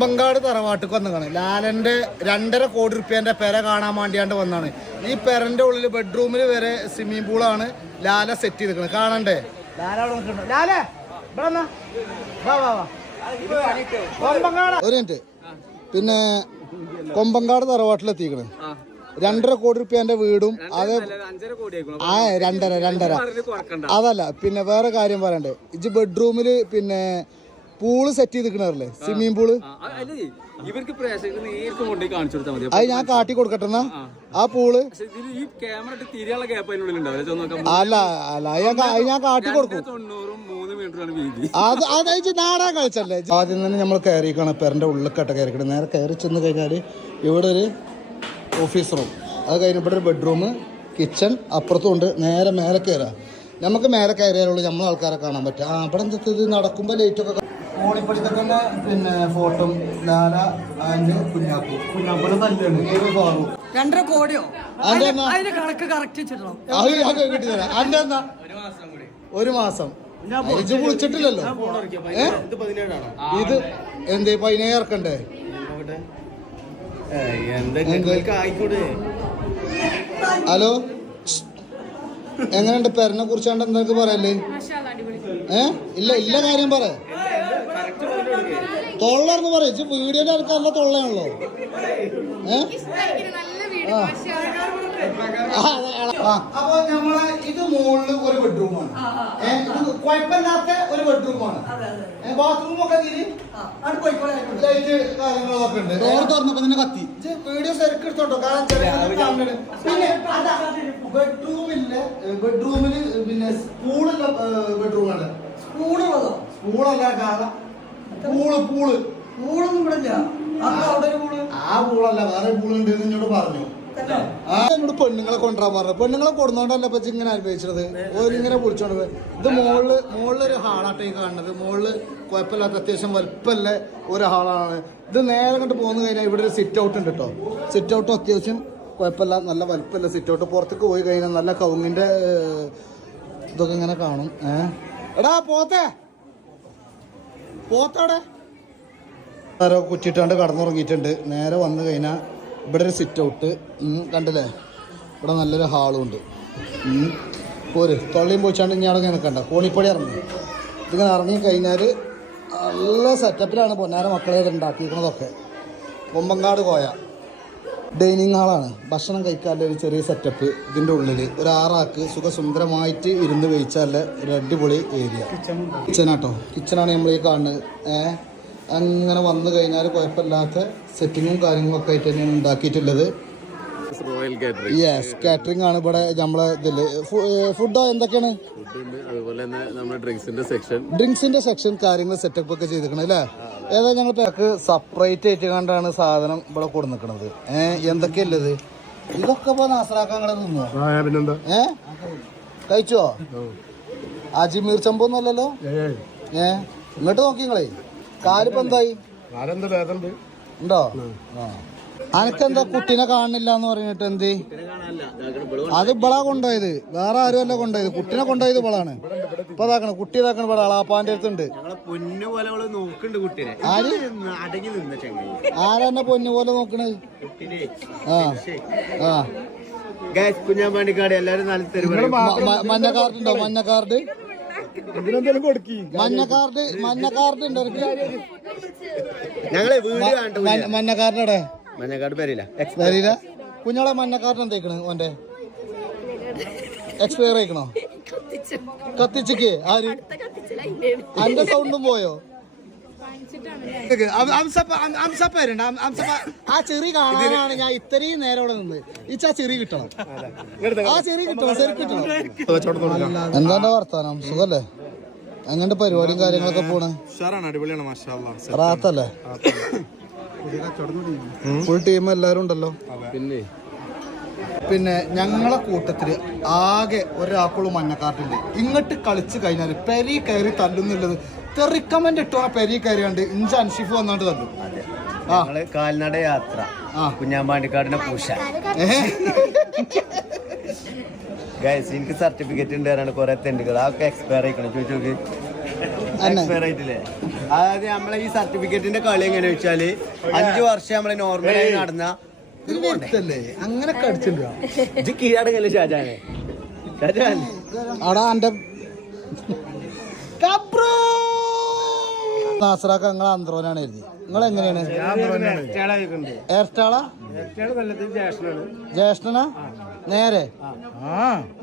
കൊമ്പങ്കാട് തറവാട്ടിക്ക് വന്നതാണ്. ലാലന്റെ രണ്ടര കോടി റുപ്യന്റെ പെര കാണാൻ വേണ്ടിയാണ്ട് വന്നാണ്. ഈ പെരന്റെ ഉള്ളിൽ ബെഡ്റൂമിൽ വരെ സ്വിമ്മിംഗ് പൂളാണ് ലാല സെറ്റ് ചെയ്തിരിക്കുന്നത് കാണണ്ടേ? ഒരു മിനിറ്റ് പിന്നെ കൊമ്പങ്കാട് തറവാട്ടിലെത്തിക്കണ്. രണ്ടര കോടി റുപ്യന്റെ വീടും അത് ആ രണ്ടര രണ്ടര. അതല്ല പിന്നെ വേറെ കാര്യം പറയണ്ടേ. ഇജ് ബെഡ്റൂമിൽ പിന്നെ പൂൾ സെറ്റ് ചെയ്ത് ചെയ്തിക്കണല്ലേ സ്വിമ്മിംഗ് പൂൾ ഇവർക്ക് പ്രേക്ഷകർക്ക് നേരിട്ട് കൊണ്ടുപോയി കാണിച്ചു കൊടുത്താൽ മതി. അത് ഞാൻ കാട്ടി കൊടുക്കട്ടെ ആ പൂൾ ഈ ക്യാമറ തിരിയുള്ള ഗ്യാപ്പ് അതിനുള്ളിൽ അല്ല അല്ല അത് ഞാൻ കാട്ടി കൊടുക്കും. തൊണ്ണൂറും മൂന്ന് മീറ്ററാണ് വീതി. അത് അതായത് നാടകം കളിച്ചല്ലേ? ആദ്യം തന്നെ നമ്മൾ കയറിക്കണം പെരന്റെ ഉള്ളിക്കട്ട കയറിക്കണം നേരെ കയറി ചെന്ന് കഴിഞ്ഞാൽ ഇവിടെ ഒരു ഓഫീസ് റൂം അത് കഴിഞ്ഞ് ഇവിടെ ഒരു ബെഡ്റൂം കിച്ചൺ അപ്പുറത്തും ഉണ്ട്. നേരെ മേലെ കയറാം നമുക്ക് മേലെ കയറിയാലുള്ളൂ നമ്മൾ ആൾക്കാരെ കാണാൻ പറ്റുക. ആ അവിടെ എന്താ ഇത് നടക്കുമ്പോൾ ലൈറ്റൊക്കെ തന്നെ പിന്നെ ഫോട്ടോ ലാല ആൻഡ് കുഞ്ഞാപ്പു. കുഞ്ഞാപ്പുടെ നല്ലതാണ് ഫാറു രണ്ടര കോടിയോ? അതിന്റെ? കണക്ക് കറക്റ്റ് അത് എന്താ ഒരു മാസം ഇത് വിളിച്ചിട്ടില്ലല്ലോ? ഇത് എന്തേ? പതിനേഴ് ഇറക്കണ്ടേ? എന്ത്? ഹലോ? എങ്ങനെയുണ്ട്? പെരനെ കുറിച്ചാണ്ട് എന്തൊക്കെ പറയല്ലേ ഏ? ഇല്ല ഇല്ല കാര്യം പറ. തൊള്ളർന്ന് പറയും. വീഡിയോന്റെ നല്ല തൊള്ളയാണല്ലോ. അപ്പൊ നമ്മളെ ഇത് മുകളിൽ ഒരു ബെഡ്റൂമാണ്. ഇത് കുഴപ്പമില്ലാത്ത ഒരു ബെഡ്റൂമാണ്. ബാത്റൂം ഒക്കെ ഇതിൽ ലൈറ്റ് കാര്യങ്ങളൊക്കെ ഉണ്ട്. ഡോർ തുറന്നപ്പോ തന്നെ കത്തി. വീഡിയോ ശരിക്കും എടുത്തോട്ടോ? കാരണം. പിന്നെ ബെഡ്റൂമില്ല ബെഡ്റൂമിൽ പിന്നെ സ്കൂളുള്ള ബെഡ്റൂമാണ്. സ്കൂളുള്ളതോ? സ്കൂളല്ല കാരണം പൂൾ പൂൾ. പൂളൊന്നും ഇവിടെ ഇല്ല. അപ്പൊ അവിടെ ഒരു പൂൾ? ആ പൂളല്ല വേറെ പൂളുണ്ട് എന്ന് എന്നോട് പറഞ്ഞു. ആ എന്നോട് പെണ്ണുങ്ങളെ കൊണ്ടുവരാൻ പറഞ്ഞു. പെണ്ണുങ്ങളെ കൊടുന്നോണ്ടല്ല ഇപ്പൊ ഇങ്ങനെ അനുഭവിച്ചത്? ഓരിങ്ങനെ പൊളിച്ചോണ്ട് പോയി. ഇത് മോൾ മോളിലൊരു ഒരു ഹാളാട്ടോ കാണുന്നത്. മോൾ കുഴപ്പമില്ലാത്ത അത്യാവശ്യം വലുപ്പമല്ല ഒരു ഹാളാണ്. ഇത് നേരെ കണ്ട് പോന്നു കഴിഞ്ഞാൽ ഇവിടെ ഒരു സിറ്റ് ഔട്ട് ഉണ്ട് കേട്ടോ സിറ്റ് ഔട്ട് അത്യാവശ്യം കുഴപ്പമില്ല നല്ല വലുപ്പമല്ല സിറ്റ് ഔട്ട് പുറത്തേക്ക് പോയി കഴിഞ്ഞാൽ നല്ല കവുങ്ങിന്റെ ഇതൊക്കെ ഇങ്ങനെ കാണും. ഏഹ് എടാ പോത്തേ. പോത്തവിടെ ആരോ കുറ്റിട്ടാണ്ട് കടന്നുറങ്ങിയിട്ടുണ്ട്. നേരെ വന്നു കഴിഞ്ഞാൽ ഇവിടെ ഒരു സിറ്റ് ഔട്ട് കണ്ടില്ലേ? ഇവിടെ നല്ലൊരു ഹാളും ഉണ്ട്. പോര് തൊള്ളിയും പോയിച്ചാണ്ട് ഇനി അവിടെ നിൽക്കണ്ട കോണിപ്പടി ഇറങ്ങി. ഇതിങ്ങനെ ഇറങ്ങി കഴിഞ്ഞാൽ നല്ല സെറ്റപ്പിലാണ് പൊന്നാര മക്കളെ ഉണ്ടാക്കിയിരിക്കുന്നതൊക്കെ കൊമ്പങ്കാട് കോയ. ഡൈനിങ് ഹാളാണ്. ഭക്ഷണം കഴിക്കാനുള്ള ഒരു ചെറിയ സെറ്റപ്പ് ഇതിന്റെ ഉള്ളിൽ ഒരു ആറാക്ക് സുഖസുന്ദരമായിട്ട് ഇരുന്ന് കഴിച്ചാലുള്ള ഒരു അടിപൊളി ഏരിയ കിച്ചനാട്ടോ കിച്ചണാണ് നമ്മൾ ഈ കാണുന്നത്. ഏഹ് അങ്ങനെ വന്നു കഴിഞ്ഞാൽ കുഴപ്പമില്ലാത്ത സെറ്റിങ്ങും കാര്യങ്ങളൊക്കെ ആയിട്ട് തന്നെയാണ് ഉണ്ടാക്കിയിട്ടുള്ളത്. യെസ് കാറ്ററിംഗ് ആണ് ഇവിടെ നമ്മളെ ഇതിൽ. ഫുഡോ എന്തൊക്കെയാണ്? അതുപോലെ തന്നെ നമ്മുടെ ഡ്രിങ്ക്സിന്റെ സെക്ഷൻ ഡ്രിങ്ക്സിന്റെ സെക്ഷൻ കാര്യങ്ങൾ സെറ്റപ്പ് ഒക്കെ ചെയ്തിരിക്കണം അല്ലേ? ഏതാ ഞങ്ങൾ പേർക്ക് സെപ്പറേറ്റ് ആയിട്ട് കണ്ടാണ് സാധനം ഇവിടെ കൊടുന്നിക്കണത് ഏഹ് എന്തൊക്കെയല്ലത് ഇതൊക്കെ ഇപ്പൊ നാസറാക്കാൻ കൂടെ നിന്നോ? പിന്നെന്താ? ഏ? കഴിച്ചോ? അജിമീർ ചമ്പൊന്നുമല്ലല്ലോ ഏ ഇങ്ങോട്ട് നോക്കി നിങ്ങളെ. കാലിപ്പോ എന്തായി? ഉണ്ടോ? ആ. അനക്കെന്താ കുട്ടീനെ കാണുന്നില്ല എന്ന് പറഞ്ഞിട്ട് എന്ത്? അത് ഇബളാ കൊണ്ടുപോയത്. വേറെ ആരും അല്ല കൊണ്ടുപോയത്. കുട്ടീനെ കൊണ്ടുപോയത് ഇവളാണ്. ഇപ്പൊ ഇതാക്കണം കുട്ടി ഇതാക്കണം ഇവിടെ അളാപ്പാന്റെ അടുത്തുണ്ട്. ആര്? ആരെന്നെ പൊന്നു പോലെ നോക്കണ്? ആ ആ. കുഞ്ഞാമ്പാണ്ടിക്കാട് എല്ലാരും മഞ്ഞ കാർഡ് ഉണ്ടോ മഞ്ഞ കാർഡ് മഞ്ഞ കാർഡ് മഞ്ഞ കാർഡ് ഉണ്ടോ? മഞ്ഞ- കാർഡ് എവിടെ മഞ്ഞക്കാട് പേരില്ല. വരില്ല കുഞ്ഞോളെ മഞ്ഞ കാർഡ് എന്തേക്കണ് ഓന്റെ എക്സ്പയർ ആയിക്കണോ? കത്തിച്ചിക്ക്. ആര്? അന്റെ സൗണ്ടും പോയോ? ആ ചെറി കാണാനാണ് ഞാൻ ഇത്രയും നേരം അവിടെ നിന്ന്. ഇച്ച ആ ചെറി കിട്ടണം. ആ ചെറി കിട്ടണം. ശരി കിട്ടണം. എന്താ വർത്താനം? സുഖല്ലേ? അങ്ങനത്തെ പരിപാടിയും കാര്യങ്ങളൊക്കെ പോണേ? ഉഷാറാണ്. അടിപൊളിയാണ് മാഷാ റാത്തല്ലേ. ഫുൾ ടീം എല്ലാരും ഉണ്ടല്ലോ. പിന്നെ? പിന്നെ ഞങ്ങളെ കൂട്ടത്തിൽ ആകെ ഒരാക്കുള്ള മഞ്ഞക്കാട്ടുണ്ട് ഇങ്ങോട്ട് കളിച്ച് കഴിഞ്ഞാൽ പെരി കയറി തല്ലുന്നുള്ളത്. തെറിക്കമന്റ് ആ പെരി കയറി കണ്ട് ഇഞ്ച് അൻഷിഫ് വന്നാണ്ട് തല്ലു. കാൽനട യാത്ര. ആ. കുഞ്ഞാമ്പാണ്ടിക്കാടിനെ പൂശ. ഗൈസ് എനിക്ക് സർട്ടിഫിക്കറ്റ് ഉണ്ട് കുറെ തെണ്ടുകൾ അതൊക്കെ എക്സ്പയർ ആയിക്കണം. ചോദിച്ചു നോക്ക്. എക്സ്പയർ ആയിട്ടില്ലേ അതായത് നമ്മളെ ഈ സർട്ടിഫിക്കറ്റിന്റെ കളി എങ്ങനെ വെച്ചാൽ അഞ്ചു വർഷം നമ്മളെ നോർമലായി നടന്ന അങ്ങനെ കടിച്ചിട്ടുണ്ടോ ഇത് കീഴടങ്ങല്ലേ ഷാജാനെ. ഷാജാൻ. അടാ എന്റെ നാസറാക്ക നിങ്ങൾ അന്ത്രോനാണ് എഴുതി നിങ്ങൾ എങ്ങനെയാണ്? എയർസ്റ്റാളാ ജ്യേഷ്ഠനാ? നേരെ?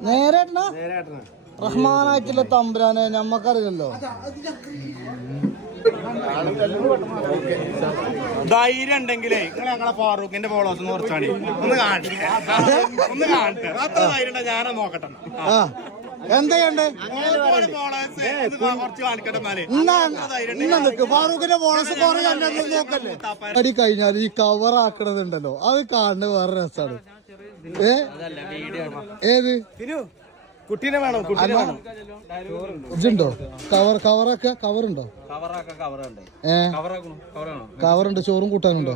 നേരെ ഏട്ടനാ? റഹ്മാനായിട്ടുള്ള തമ്പുരാനെ നമ്മക്കറിയല്ലോ ധൈര്യം ഉണ്ടെങ്കിലേ നിങ്ങൾ ഞങ്ങളെ ഫാറൂഖിന്റെ ഫോളോസ് ഒന്ന് കുറച്ചാണ് ഒന്ന് കാണട്ടെ ഒന്ന് കാണട്ടെ അത്ര ധൈര്യം ഉണ്ടെങ്കിൽ ഞാനത് നോക്കട്ടെ ആ. എന്താ ചെയ്യണ്ടേ? അതുപോലെ followers ഒന്ന് കുറച്ച് കാണിക്കട്ടെ എന്നാലേ. ഇന്നാ ഇന്നാ നിക്ക്. ഫാറൂഖിന്റെ ബോണസ് കുറെ നോക്കല്ലേ? അടി കഴിഞ്ഞാൽ ഈ കവർ ആക്കണതുണ്ടല്ലോ. അത് കാണുന്നത് വേറെ രസാണ്. ഏ? ഏത്? കുട്ടീനെ വേണോ? കുട്ടീനെ വേണോ? ഇതുണ്ടോ? കവർ കവറൊക്കെ കവറുണ്ടോ? കവറുണ്ട്. ചോറും കൂട്ടാനുണ്ടോ?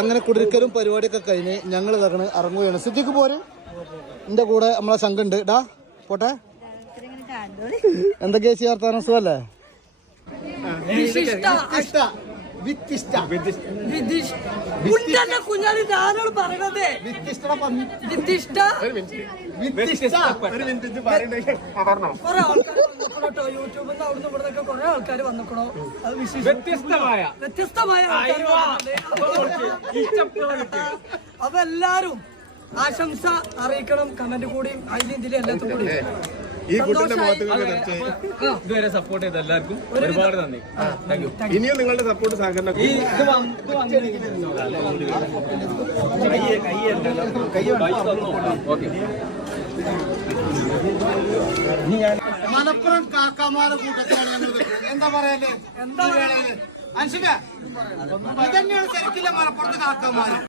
അങ്ങനെ കുടിരിക്കലും പരിപാടിയൊക്കെ കഴിഞ്ഞ് ഞങ്ങൾ ഇതാക്കണ് ഇറങ്ങുകയാണ്. സിദ്ദിഖ് പോര്? എന്റെ കൂടെ നമ്മളെ സംഘമുണ്ട് ഡാ പോട്ടെ. എന്തൊക്കെയാ ചെയ്യാർത്താനോ വർത്താനം? കുഞ്ഞന്റെ ഞാനോട് പറയണതേ. കൊറേ ആൾക്കാർ കേട്ടോ യൂട്യൂബിൽ നിന്ന് അവിടുന്ന് ഇവിടുന്നൊക്കെ കൊറേ ആൾക്കാർ വന്നിക്കണോ. അത് വ്യത്യസ്തമായ വ്യത്യസ്തമായ. അപ്പൊ എല്ലാരും ആശംസ അറിയിക്കണം. കമന്റ് കൂടിയും അതിലും ഇതിലും എല്ലാത്തും കൂടി ഈ കുട്ടിന്റെ ഇതുവരെ സപ്പോർട്ട് ചെയ്ത എല്ലാവർക്കും ഒരുപാട് നന്ദി. ഇനിയും നിങ്ങളുടെ സപ്പോർട്ട് സഹകരണം ഈ ഇത് വന്ന് ഇത് വന്നിരിക്കുന്നു ഓക്കെ മലപ്പുറം കാക്കാമാരെ കൂട്ടത്തിലാണ് ഞങ്ങൾ. എന്താ പറയല്ലേ എന്താ പറയണേ അനുഷ്ക ഇതന്നെയാണ് ശരിക്കില്ല മലപ്പുറത്ത് കാക്കാമാര്